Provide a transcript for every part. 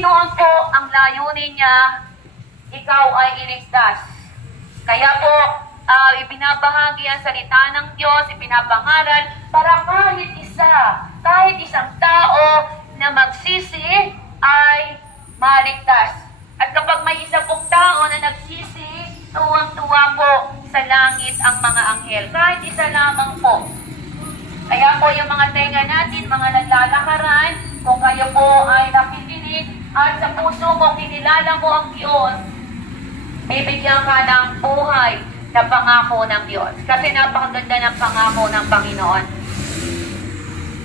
Panginoon po, ang layunin niya, ikaw ay iligtas. Kaya po, ibinabahagi ang salita ng Diyos, ipinapangaral, para kahit isang tao na magsisi ay maligtas. At kapag may isa pong tao na nagsisi, tuwang-tuwa po sa langit ang mga anghel. Kahit isa lamang po. Kaya po yung mga tenga natin, mga naglalakaran, kung kayo po ay nakikinig at sa puso mo kinilala mo ang Diyos, bibigyan ka ng buhay na pangako ng Diyos. Kasi napakaganda ng pangako ng Panginoon.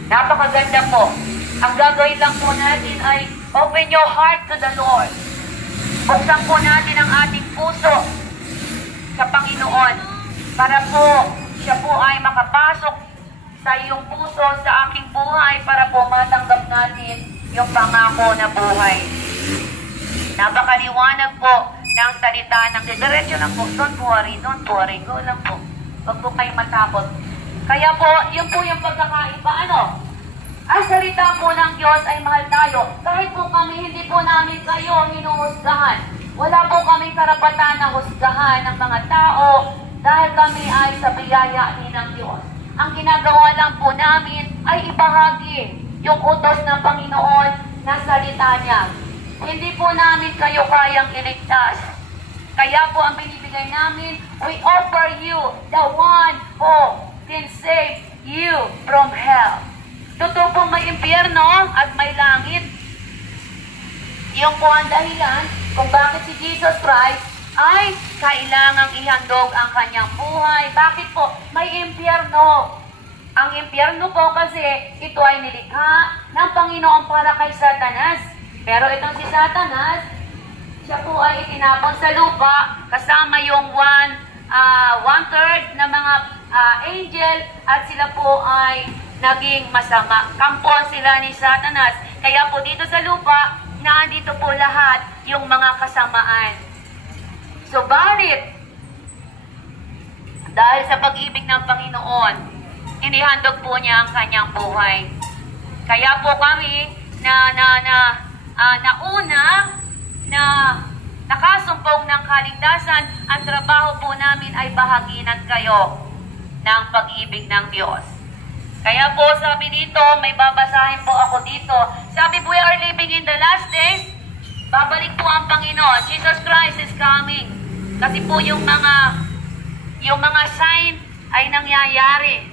Napakaganda po. Ang gagawin lang po natin ay open your heart to the Lord. Buksan po natin ang ating puso sa Panginoon para po siya po ay makapasok sa iyong puso, sa aking buhay para po matanggap natin yung pangako na buhay. Napakaliwanag po ng salita ng diretso lang po. Don't worry. Go lang po. Huwag po kayo matakot. Kaya po, yun po yung pagkakaiba. Ang salita po ng Diyos ay mahal tayo. Kahit po kami, hindi po namin kayo hinuhusgahan. Wala po kaming karapatan na husgahan ng mga tao dahil kami ay sa biyaya ng Diyos. Ang ginagawa lang po namin ay ibahagi yung utos ng Panginoon na salita niya. Hindi po namin kayo kayang iligtas. Kaya po ang binibigay namin, we offer you the one who can save you from hell. Totoo pong may impyerno at may langit. Yung po ang dahilan kung bakit si Jesus Christ ay kailangang ihandog ang kanyang buhay. Bakit po? May impyerno. Ang impyerno po kasi ito ay nilikha ng Panginoon para kay Satanas. Pero itong si Satanas, siya po ay itinapon sa lupa kasama yung one-third na mga angel at sila po ay naging masama. Kampon sila ni Satanas. Kaya po dito sa lupa, naandito po lahat yung mga kasamaan. Subalit, dahil sa pag-ibig ng Panginoon, inihandog po niya ang kanyang buhay. Kaya po kami nakasumpong ng kaligtasan, ang trabaho po namin ay bahaginan kayo ng pag-ibig ng Diyos. Kaya po sabi dito, may babasahin po ako dito. Sabi, we are living in the last days. Babalik po ang Panginoon. Jesus Christ is coming. Kasi po yung mga sign ay nangyayari.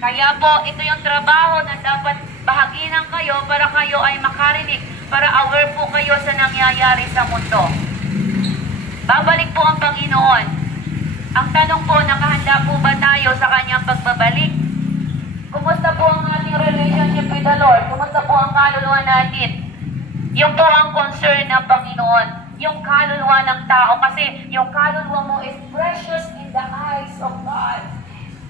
Kaya po, ito yung trabaho na dapat bahaginan kayo para kayo ay makarinig, para aware po kayo sa nangyayari sa mundo. Babalik po ang Panginoon. Ang tanong po, nakahanda po ba tayo sa kanyang pagbabalik? Kumusta po ang ating relationship with the Lord? Kumusta po ang kaluluwa natin? Yung po ang concern ng Panginoon. Yung kaluluwa ng tao. Kasi yung kaluluwa mo is precious in the eyes of God.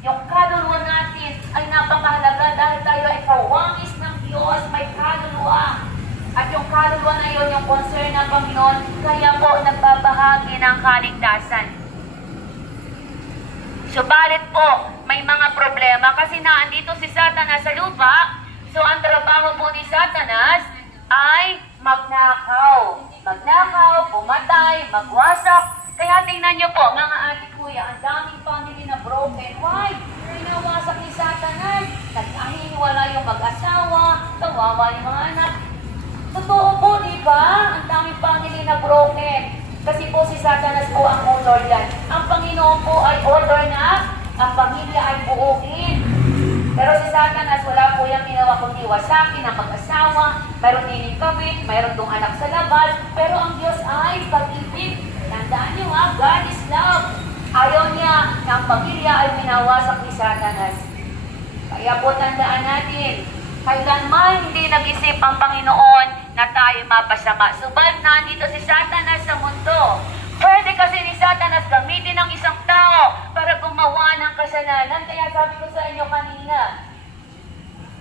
Yung kaluluwa natin ay napakahalaga dahil tayo ay kawangis ng Diyos, may kaluluwa. At yung kaluluwa na yun, yung concern ng Panginoon, kaya po nagbabahagi ng kaligtasan. Subalit po, may mga problema kasi naandito si Satanas sa lupa. So ang trabaho po ni Satanas ay magnakaw. Magnakaw, pumatay, magwasak. Kaya tingnan nyo po, mga ate kuya, ang daming family na broken. Why? Pinawasak ni Satanas. Nagkahiwala yung mag-asawa, kawawa yung mga anak. Totoo po, di ba? Ang daming family na broken. Kasi po si Satanas po ang author yan. Ang Panginoon po ay author na ang pamilya ay buuin. Pero si Satanas, wala po yung ginawa kundi wasakin ang mag-asawa, mayroon ninikabit, mayroon dong anak sa labas, pero ang Diyos ay pag-ibig. Tandaan niyo nga, God is love. Ayaw niya na ang pamilya ay minawasak ni Satanas. Kaya po tandaan natin, kailanman hindi nag-isip ang Panginoon na tayo mapasama. Subalit nandito si Satanas sa mundo. Pwede kasi ni Satanas gamitin ng isang tao para gumawa ng kasalanan. Kaya sabi ko sa inyo kanina,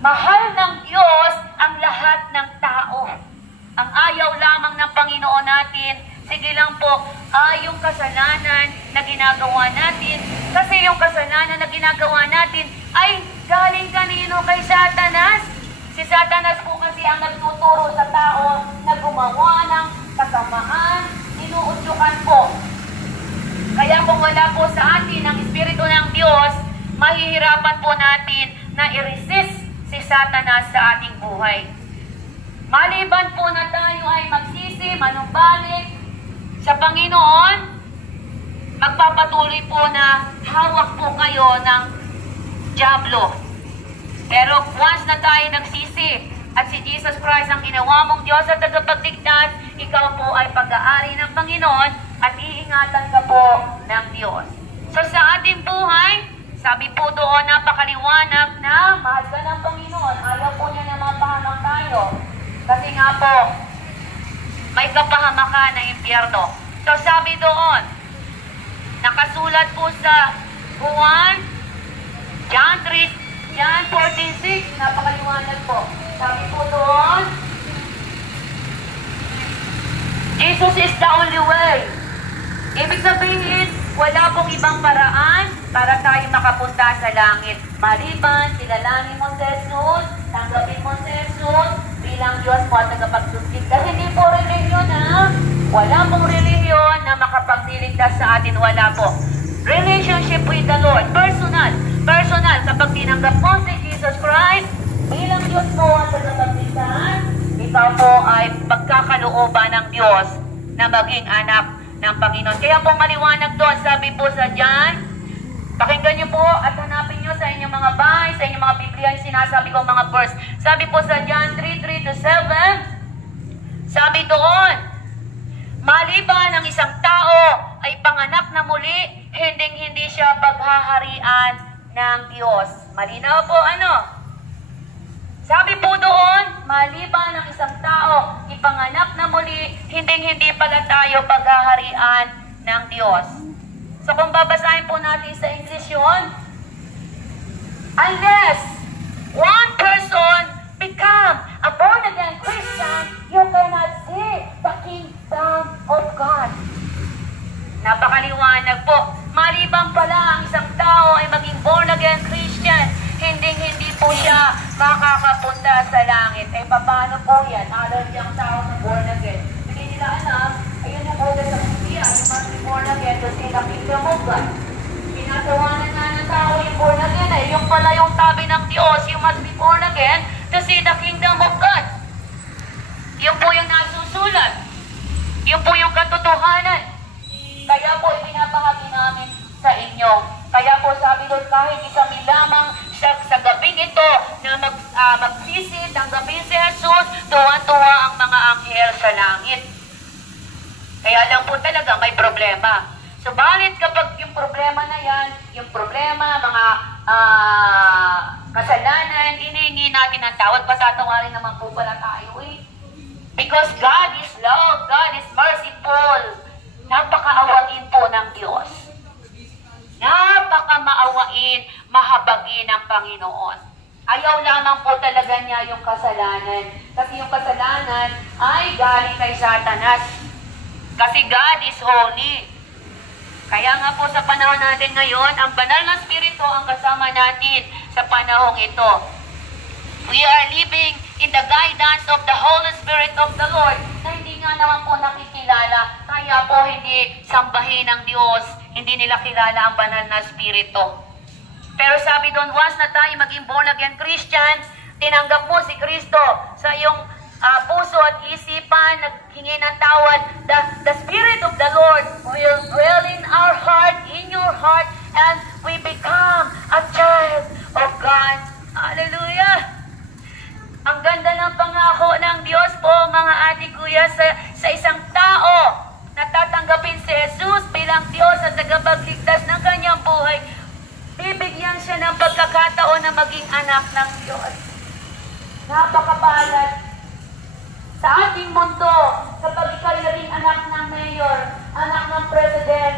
mahal ng Diyos ang lahat ng tao. Ang ayaw lamang ng Panginoon natin, sige lang po, yung kasalanan na ginagawa natin. Kasi yung kasalanan na ginagawa natin ay galing kanino? Kay Satanas. Si Satanas po kasi ang nagtuturo sa tao na gumawa kung wala po sa atin ang Espiritu ng Diyos, mahihirapan po natin na i-resist si Satanas sa ating buhay. Maliban po na tayo ay magsisi, manumbalik sa Panginoon, magpapatuloy po na hawak po kayo ng dyablo. Pero once na tayo nagsisi at si Jesus Christ ang ginawa mong Diyos at tagapagligtas, ikaw po ay pag-aari ng Panginoon at iingatan ka po ng Diyos. So sa ating buhay, sabi po doon, napakaliwanag na mahal ka ng Panginoon. Ayaw po niya na mapahamak tayo. Kasi nga po, may kapahamakan na impyerno. So sabi doon, nakasulat po sa John 14:6, napakaliwanag po. Sabi po doon, Jesus is the only way. Ibig sabihin, wala pong ibang paraan para tayo makapunta sa langit. Maliban, kilalanin mo si Jesus, tanggapin mo si Jesus, bilang Diyos mo at tagapagsusligtas. Hindi po religion, ha? Wala pong religion na makapagniligtas sa atin. Wala po. Relationship with the Lord. Personal. Personal. Kapag tinanggap mo si Jesus Christ, bilang Diyos mo at tagapagligtas, ikaw po ay pagkakalooban ng Diyos na maging anak ng Panginoon. Kaya po maliwanag doon, sabi po sa John, pakinggan niyo po at hanapin niyo sa inyong mga bahay, sa inyong mga Biblia, yung sinasabi ko mga verse. Sabi po sa John 3:3-7, sabi doon, maliban ang isang tao ay panganak na muli, hindi siya paghaharian ng Diyos. Malinaw po ano? Sabi po doon, maliban ang isang tao, ipanganak na muli, hindi pala tayo paghaharian ng Diyos. So kung babasahin po natin sa English yun, unless one person become a born-again Christian, you cannot see the kingdom of God. Napakaliwanag po. Maliban pala ang isang tao ay maging born-again Christian, hindi po siya makakapunta sa langit. Eh, paano po yan? Allergy ang tao na born again. Hindi nila alam, ayun yung ulit sa Biblia, you must be born again to see the kingdom of God. Pinatawanan nga ng tao yung born again eh. Yung pala yung sabi ng Diyos, you must be born again to see the kingdom of God. Yun po yung nasusulat. Yun po yung katotohanan. Kaya po ipinapahagi namin sa inyo. Kaya po sabi doon, kahit isang lamang sa gabing ito na magsisit, tanggapin si Jesus, tuwa-tuwa ang mga anghel sa langit. Kaya lang po talaga may problema. Subalit kapag yung problema na yan, yung problema, mga kasalanan, inihingi natin ang tawad, patatawarin naman po pala tayo eh. Because God is love, God is merciful. Napakaawain po ng Diyos. Napakamaawain, mahabagin ng Panginoon. Ayaw lamang po talaga niya yung kasalanan. Kasi yung kasalanan ay galing kay Satanas. Kasi God is holy. Kaya nga po sa panahon natin ngayon, ang banal na Espiritu ang kasama natin sa panahong ito. We are living in the guidance of the Holy Spirit of the Lord na hindi nga naman po nakikilala. Kaya po hindi sambahin ng Diyos, hindi nila kilala ang banal na Espiritu. Pero sabi doon, once na tayo maging born-again Christian, tinanggap mo si Kristo sa iyong puso at isipan, naghingi ng tawad, the Spirit of the Lord will dwell in our heart, in your heart, and we become a child of God. Hallelujah! Ang ganda ng pangako ng Diyos po, mga ate kuya, sa isang tao na tatanggapin si Jesus bilang Diyos at tagapagligtas ng kanyang buhay. Bibigyan siya ng pagkakataon na maging anak ng Diyos. Napakabalat sa ating mundo, kapag ikaw naging anak ng mayor, anak ng president,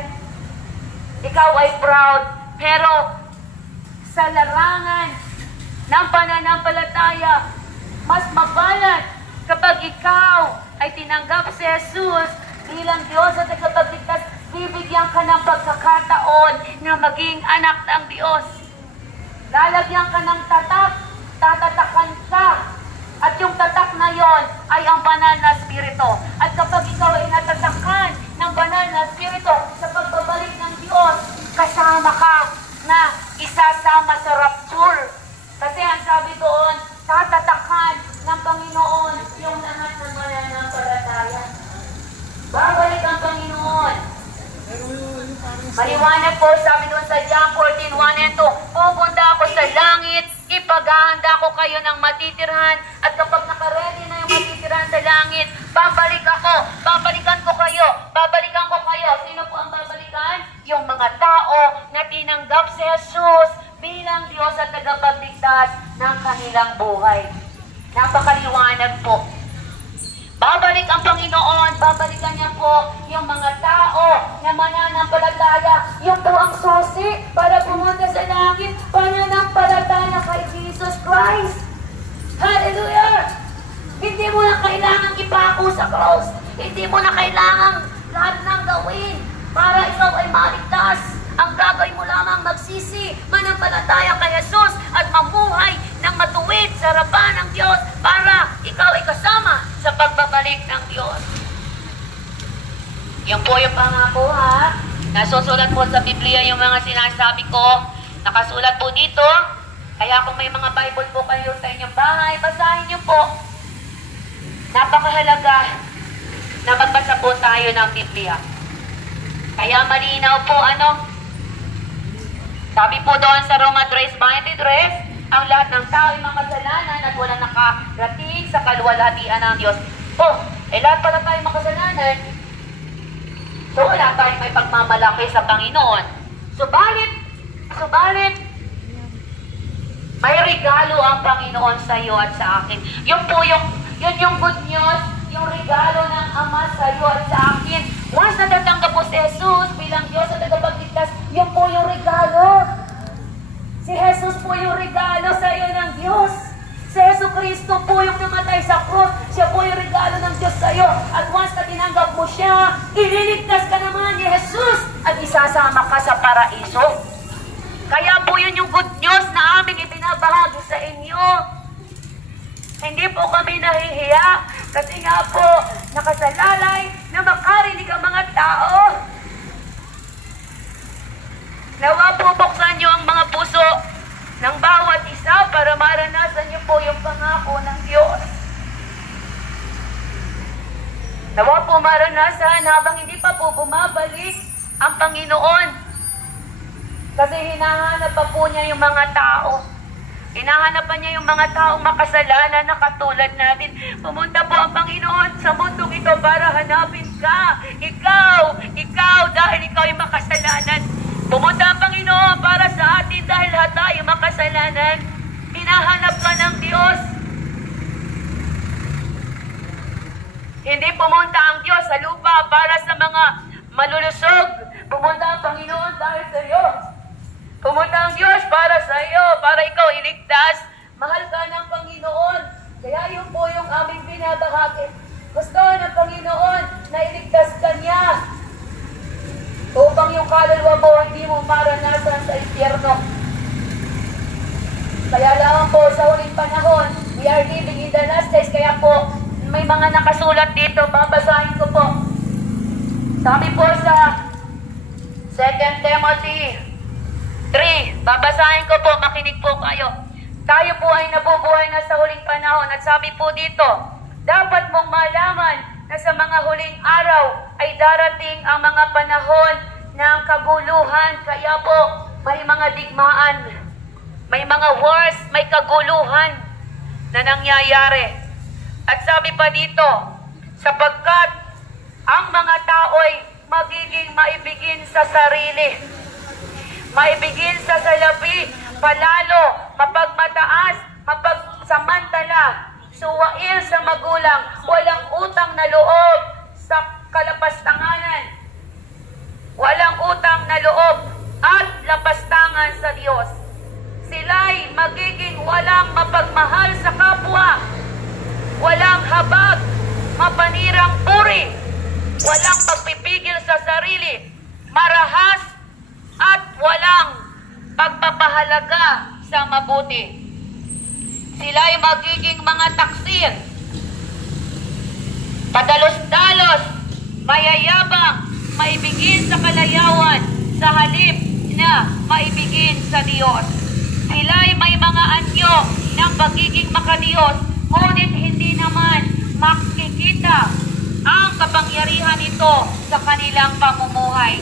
ikaw ay proud. Pero sa larangan ng pananampalataya, mas mabalat kapag ikaw ay tinanggap si Jesus bilang Diyos at tagapagligtas, bibigyan ka ng pagkakataon na maging anak ng Diyos. Lalagyan ka ng tatak, tatatakan ka. At yung tatak na yon ay ang banal na Espiritu. At kapag ikaw ay natatakan ng banal na Espiritu sa pagbabalik ng Diyos isasama ka na isasama sa rapture. Kasi ang sabi doon, tatatakan ng Panginoon yung lahat ng mananampalataya. Babalik ang Panginoon. Maliwanag po, sabi doon sa John 14:1 and 2, pupunta ako sa langit, ipaghahanda ko kayo ng matitirhan, at kapag nakaredy na yung matitirhan sa langit, babalikan ko kayo. Sino po ang babalikan? Yung mga tao na tinanggap si Jesus bilang Diyos at tagapagligtas ng kanilang buhay. Napakaliwanag po. Babalik ang Panginoon, babalikan niya po yung mga tao na mananampalataya. Yung po ang susi para pumunta sa langit, pananampalataya kay Jesus Christ. Hallelujah! Hindi mo na kailangan ipako sa cross. Hindi mo na kailangan lahat ng gawin para ikaw ay maligtas. Ang gagawin mo lamang magsisi, manampalataya kay Jesus at mamuhay ng matuwid sa harapan ng Diyos para ikaw ay kasama sa pagbabalik ng Diyos. Yan po yung pangako, ha? Nasusulat po sa Biblia yung mga sinasabi ko. Nakasulat po dito. Kaya kung may mga Bible po kayo sa inyong bahay, basahin niyo po. Napakahalaga na magbasa po tayo ng Biblia. Kaya malinaw po, sabi po doon sa Roma 3:23, ang lahat ng tao ay makasalanan at walang nakarating sa kaluwalhatian ng Diyos. Lahat pala tayo makasalanan. So wala tayong may pagmamalaki sa Panginoon. Subalit, may regalo ang Panginoon sa iyo at sa akin. Yun yung good news, yung regalo ng Ama sa iyo at sa akin. Once natatanggap po si Jesus bilang Diyos at tagapagligtas, yun po yung regalo. Si Jesus po yung regalo sa iyo ng Diyos. Si Jesu Cristo po yung namatay sa cross. Siya po yung regalo ng Diyos sa iyo. At once na tinanggap mo siya, ililigtas ka naman ni Jesus at isasama ka sa paraiso. Kaya po yun yung good news na aming ibinabahagi sa inyo. Hindi po kami nahihiya kasi nga po nakasalalay na makarinig ang mga tao. Nawa po buksan niyo ang mga puso ng bawat isa para maranasan niyo po yung pangako ng Diyos. Nawa po maranasan habang hindi pa po bumabalik ang Panginoon. Kasi hinahanap pa po niya yung mga tao. Hinahanap pa niya yung mga taong makasalanan na katulad natin. Pumunta po ang Panginoon sa mundong ito para hanapin ka. Ikaw, dahil ikaw ay makasalanan. Pumunta ang Panginoon para sa atin dahil lahat tayo makasalanan. Hinahanap ka ng Diyos. Hindi pumunta ang Diyos sa lupa para sa mga malulusog. Pumunta ang Panginoon dahil sa iyo. Pumunta ang Diyos para sa iyo, para ikaw iligtas. Mahal ka ng Panginoon. Kaya yun po yung aming binabahagi. Gusto ng Panginoon na iligtas ka niya. Upang yung kaluluwa mo hindi mo maranasan sa impyerno. Kaya lang po sa huling panahon, we are living in the last days. Kaya po, may mga nakasulat dito. Babasahin ko po. Sabi po sa 2 Timothy 3, babasahin ko po, makinig po kayo. Tayo po ay nabubuhay na sa huling panahon at sabi po dito, dapat mong malaman na sa mga huling araw ay darating ang mga panahon ng kaguluhan. Kaya po, may mga digmaan, may mga wars, may kaguluhan na nangyayari. At sabi pa dito, sapagkat ang mga tao'y magiging maibigin sa sarili, maibigin sa salapi, palalo, mapagmataas, mapagsamantala, suwail sa magulang, walang utang na loob sa kalapastanganan, walang utang na loob at lapastangan sa Diyos. Sila'y magiging walang mapagmahal sa kapwa, walang habag, mapanirang puri, walang pagpipigil sa sarili, marahas, at walang pagpapahalaga sa mabuti. Sila'y magiging mga taksil, padalos-dalos, mayayabang, maibigin sa kalayawan, sa halip na maibigin sa Diyos. Sila'y may mga anyo ng pagiging makadiyos, ngunit hindi naman makikita ang kapangyarihan nito sa kanilang pamumuhay.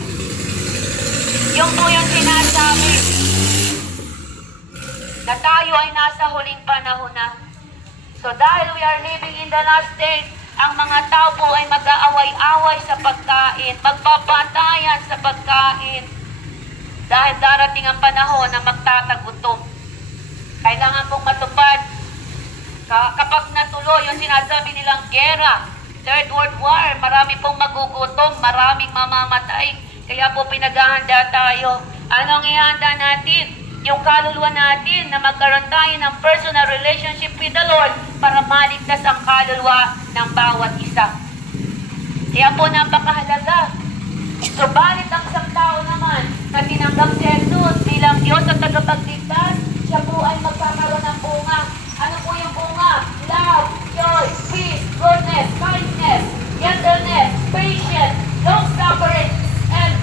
Yung po yung sinasabi na tayo ay nasa huling panahon na. So dahil we are living in the last days, ang mga tao po ay mag-aaway-away sa pagkain, magpapatayan sa pagkain. Dahil darating ang panahon na magtatagutom. Kailangan pong matupad. Kapag natuloy yung sinasabi nilang gera, Third World War, marami pong magugutom, maraming mamamatay. Kaya po pinaghahanda tayo. Anong ihanda natin? Yung kaluluwa natin na magkaroon tayo ng personal relationship with the Lord para maligtas ang kaluluwa ng bawat isa. Kaya po napakahalaga. Subalit ang isang tao naman na tinanggap si Jesus bilang Diyos at tagapagligtas, siya po ay magkakaroon ng bunga. Ano po yung bunga? Love, joy, peace, goodness, kindness, gentleness, patience, long-suffering, and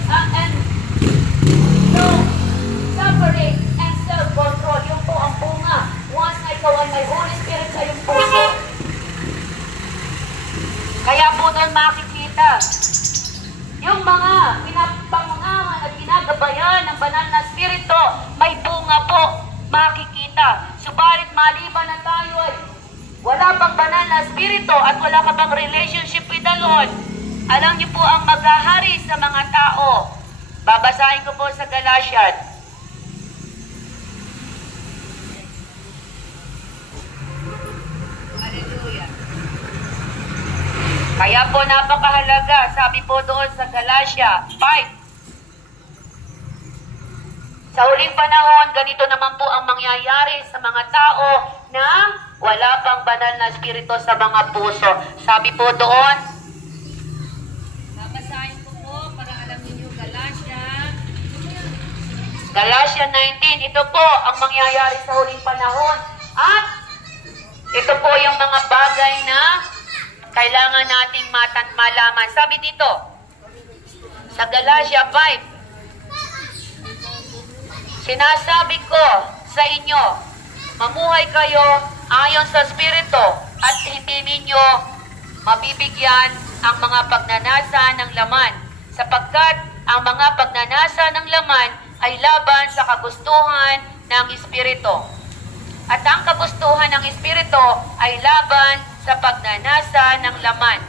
long-suffering, and self-control. Yung po ang bunga. Once na ikaw ay may Holy Spirit sa iyong puso. Kaya po doon makikita yung mga pinapangungahan at ginagabayan ng banal na Espiritu, may bunga po makikita. Subalit maliban na tayo ay wala pang banal na Espiritu at wala ka pang relationship with the Lord, alam niyo po ang maghahari sa mga tao. Babasahin ko po sa Galatians. Hallelujah. Kaya po napakahalaga, sabi po doon sa Galatia 5. Sa huling panahon, ganito naman po ang mangyayari sa mga tao na wala pang banal na espiritu sa mga puso. Sabi po doon, babasahin ko po para alam niyo Galatia 19, ito po ang mangyayari sa huling panahon. At ito po yung mga bagay na kailangan nating malaman. Sabi dito, sa Galatia 5, sinasabi ko sa inyo, mamuhay kayo ayon sa Espiritu at hindi ninyo mabibigyan ang mga pagnanasa ng laman, sapagkat ang mga pagnanasa ng laman ay laban sa kagustuhan ng Espiritu. At ang kagustuhan ng Espiritu ay laban sa pagnanasa ng laman.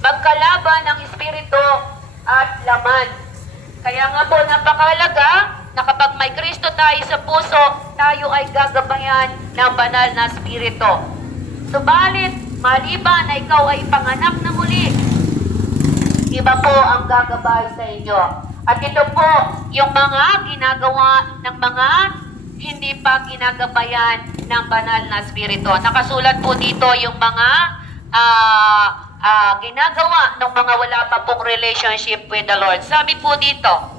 Magkalaban ang Espiritu at laman. Kaya nga po napakahalaga na kapag may Kristo tayo sa puso, tayo ay gagabayan ng banal na Espiritu. Subalit, maliban na ikaw ay panganak na muli, iba po ang gagabay sa inyo. At ito po yung mga ginagawa ng mga hindi pa ginagabayan ng banal na Espiritu. Nakasulat po dito yung mga ginagawa ng mga wala pa pong relationship with the Lord. Sabi po dito,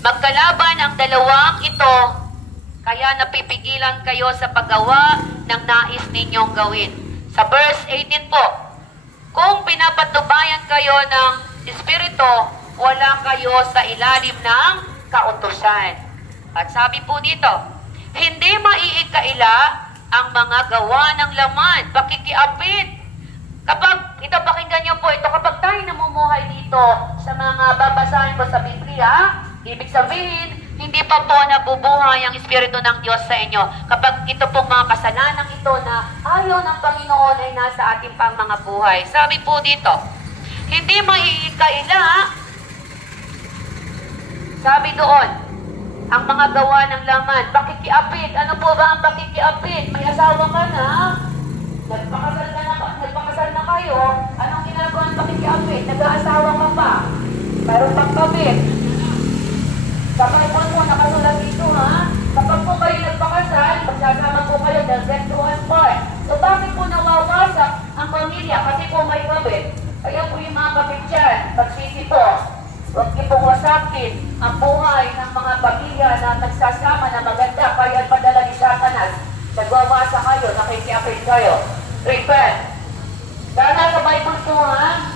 magkalaban ang dalawang ito, kaya napipigilan kayo sa paggawa ng nais ninyong gawin. Sa verse 18 po, kung pinapatubayan kayo ng Espiritu, wala kayo sa ilalim ng kautusan. At sabi po dito, hindi maiikaila ang mga gawa ng laman, pakikiapid. Kapag, ito pakinggan nyo po, ito kapag tayo namumuhay dito sa mga babasahin ko sa Biblia, ibig sabihin, hindi pa po nabubuhay ang Espiritu ng Diyos sa inyo. Kapag ito pong mga kasalanan ito na ayaw ng Panginoon ay nasa ating pang mga buhay. Sabi po dito, hindi maiikaila, sabi doon, ang mga gawa ng laman, pakikiapid. Ano po ba ang pakikiapid? May asawa ka na, nagpakasal na kayo, anong ginagawa ng pakikiapid? Nag-aasawa ka pa, mayroon pang kabit. Sa Bible po, nakasulat dito ha, kapag po kayo nagpakasal, magsasama po kayo ng sexual part. So bakit po nawawasak ang pamilya? Kasi po may kabit. Kaya po yung mga kabit dyan, pagsisi po, huwag niyo pong wasakin ang buhay ng mga pamilya na nagsasama na maganda, kaya padala ni Satanas. Nagwawasa kayo, nakikiapid kayo. Repent. Dahil sa Bible po ha,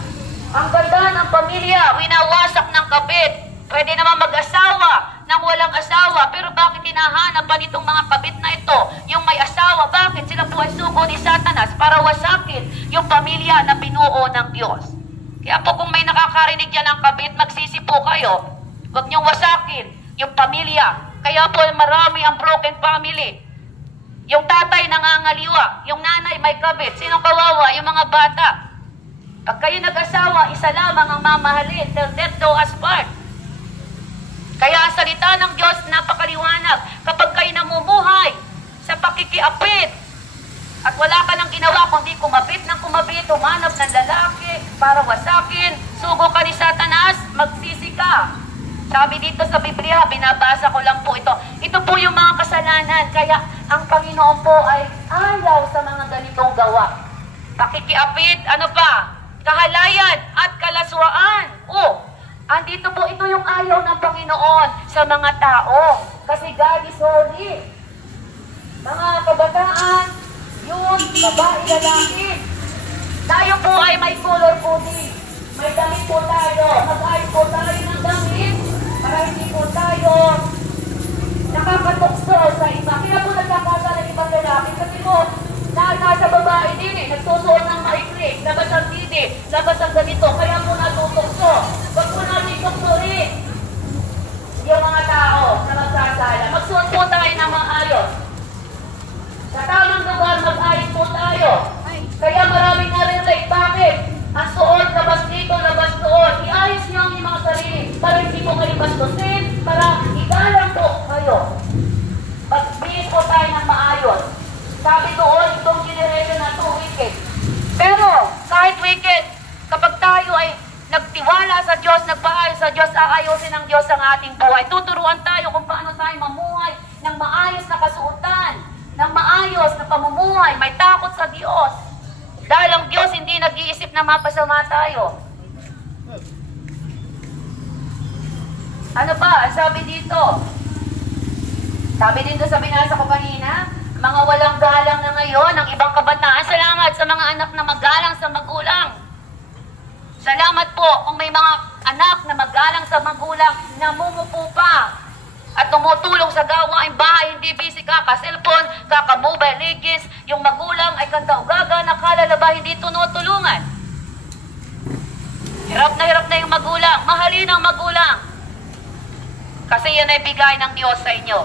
ang ganda ng pamilya, winawasak ng kabit. Pwede naman mag-asawa nang walang asawa, pero bakit hinahanap pa nitong mga kabit na ito yung may asawa? Bakit? Sila po ay sugo ni Satanas para wasakin yung pamilya na binuo ng Diyos. Kaya po kung may nakakarinig yan ng kabit, magsisi po kayo. Huwag niyong wasakin yung pamilya. Kaya po marami ang broken family. Yung tatay nangangaliwa, yung nanay may kabit. Sinong kawawa? Yung mga bata. Pag kayo nag-asawa, isa lamang ang mamahalin till death do us part. Kaya ang salita ng Diyos napakaliwanag. Kapag kayo namumuhay sa pakikiapit at wala ka nang ginawa kundi kumapit, humanap ng lalaki para wasakin, sugo ka ni Satanas, magsisi ka. Sabi dito sa Biblia, binabasa ko lang po ito. Ito po yung mga kasalanan. Kaya ang Panginoon po ay ayaw sa mga ganitong gawa. Pakikiapit, ano pa? Kahalayan at kalaswaan. Andito po, ito yung ayaw ng Panginoon sa mga tao. Kasi God is holy. Mga kabataan, yun, babae, lalaki. Tayo po ay may color coding. May damit po tayo. Mag-ayos po tayo ng damit para hindi po tayo nakakatukso sa iba. Kaya po nagkakasa ng ibang lalaki. Kasi po, nasa babae din nagsusuot ng maikli, labas ang titi, labas ang ganito. Kaya po natutukso. Huwag po natin tuksoin yung mga tao na magsasala. Magsuot po tayo ng maayos. Sa tamang lugar, mag-ayos po tayo. Kaya maraming na-relate. Bakit? Ang suot, labas dito, labas doon. I-ayos niyo ang mga sarili para hindi po kayo bastusin, para igalang po kayo. Magbihis po tayo ng maayos. Sabi doon, itong generation na ito, wicked. Pero, kahit wicked, kapag tayo ay nagtiwala sa Diyos, nagpaayos sa Diyos, aayusin ng Diyos ang ating buhay. Tuturuan tayo kung paano tayo mamuhay ng maayos na kasuotan, ng maayos na pamumuhay, may takot sa Diyos. Dahil ang Diyos hindi nag-iisip na mapasama tayo. Ano pa? Sabi dito. Sabi dito sa binasa ko kanina, mga walang galang na ngayon, ang ibang kabataan. Salamat sa mga anak na magalang sa magulang. Salamat po kung may mga anak na magalang sa magulang, namumupo pa at tumutulong sa gawaing bahay, hindi busy kaka-cellphone, kaka-mobile legends, yung magulang ay kanda-ugaga, nakalalaba, hindi tunutulungan. Hirap na yung magulang. Mahalin ang magulang. Kasi yan ay bigay ng Diyos sa inyo.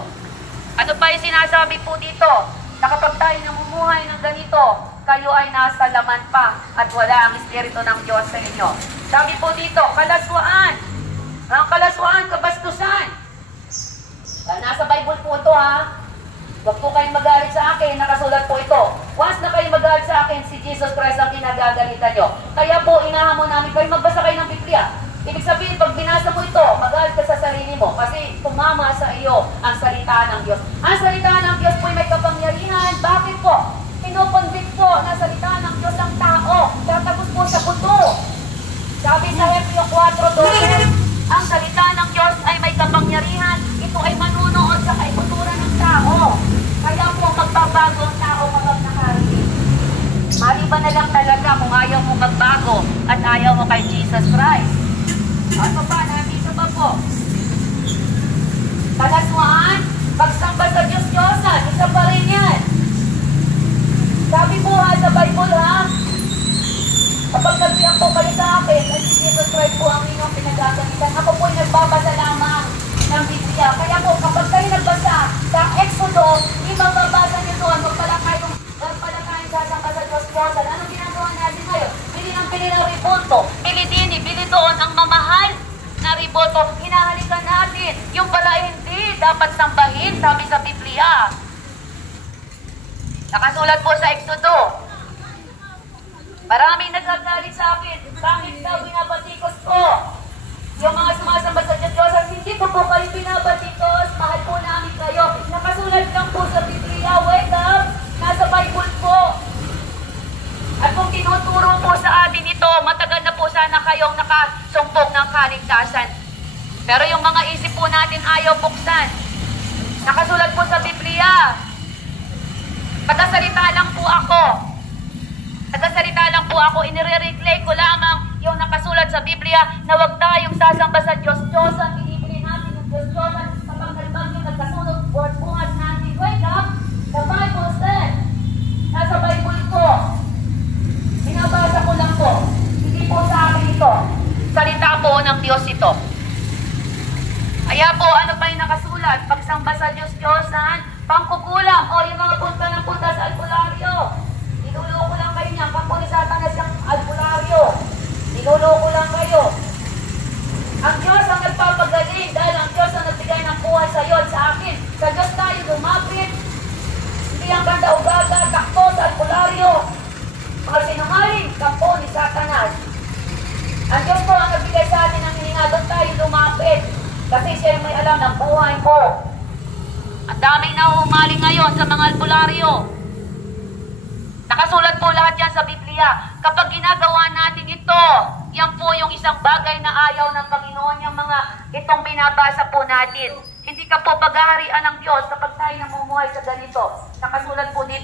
Ano pa yung sinasabi po dito? Na kapag tayo namumuhay ng ganito, kayo ay nasa laman pa at wala ang Espiritu ng Diyos sa inyo. Sabi po dito, kalaswaan. Ang kalaswaan, kabastusan. Nasa Bible po ito ha. Huwag po kayong magalit sa akin, nakasulat po ito. Once na kayo magalit sa akin, si Jesus Christ ang kinagagalitan nyo. Kaya po, inahamon namin kayo, magbasa kayo ng Biblia. Ibig sabihin, pag binasa mo ito, magalit ka sa sarili mo. Kasi tumama sa iyo ang salita ng Diyos. Ang salita ng Diyos po ay may kapangyarihan. Bakit po? Pinukonvict po na salita ng Diyos ang tao. Tatagos po sa buto. Sabi sa Hebreo 4:12, ang salita ng Diyos ay may kapangyarihan. Ito ay manunood sa kaibuturan ng tao. Kaya po magbabago ang tao kapag nakarinig. Maliban na lang talaga kung ayaw mo magbago at ayaw mo kay Jesus Christ. Ano pa? Nandito pa po. Kalaswaan, pagsamba sa Diyos-Diyosan, isa pa rin yan. Sabi po ha, sa Bible ha, kapag nagbiyak po kayo sa akin, at si Jesus Christ po ang inyong pinagagamitan, ako po ay nagbabasa lamang ng Biblia. Kaya po, kapag kayo nagbasa sa Exodo, ibang babasa niyo doon, magpalakayong sasamba sa Diyos-Diyosan. Anong ginagawa natin ngayon? Bili ng riboto, bili din, bili doon ang mamahal na riboto. Hinahalikan natin. Yung pala hindi dapat sambahin, sabi sa Biblia. Nakasulat po sa Exodo. Maraming nagagalit sa akin. Bakit daw binabatikos ko? Yung mga sumasamba sa Diyos-Diyosan, hindi ko po kayo binabatikos. Mahal po namin kayo. Nakasulat lang po sa Biblia. Wake up! Nasa Bible po. At kung tinuturo po sa atin ito, matagal na po sana kayong nakasumpong ng kaligtasan. Pero yung mga isip po natin ayaw buksan. Nakasulat po sa Biblia. Pagkasalita lang po ako. Nagsasalita lang po ako, inire-reclay ko lamang yung nakasulat sa Biblia na huwag tayong sasamba sa Diyos-Diyosan, Diyos Diyos, at kapag nagbagyo, nagkasunod, buhat natin. Wake up! The Bible said, nasa Bible ko, binabasa ko lang po, hindi po sa akin ito. Salita po ng Diyos ito. Kaya po, ano pa yung nakasulat? Pagsamba sa Diyos-Diyosan, pangkukulam, o yung mga punta ng punta sa albularyo. Niluloko lang kayo niyan, kampo ni Satanas yung albularyo. Niluloko lang kayo. Ang Diyos ang nagpapagaling dahil ang Diyos ang nagbigay ng buhay sa iyo at sa akin. Sa Diyos tayo lumapit. Hindi ang banda ugaga, takbo sa albularyo. Mga sinungaling, kampo ni Satanas. Ang Diyos po ang nagbigay sa atin ng hininga, doon tayo lumapit. Kasi siya may alam ng buhay mo. Ang daming nahuhumaling ngayon sa mga albularyo. Nakasulat po lahat yan sa Biblia. Kapag ginagawa natin ito, yan po yung isang bagay na ayaw ng Panginoon, yung mga itong binabasa po natin. Hindi ka po paghaharian ng Diyos kapag tayo namumuhay sa ganito. Nakasulat po dito.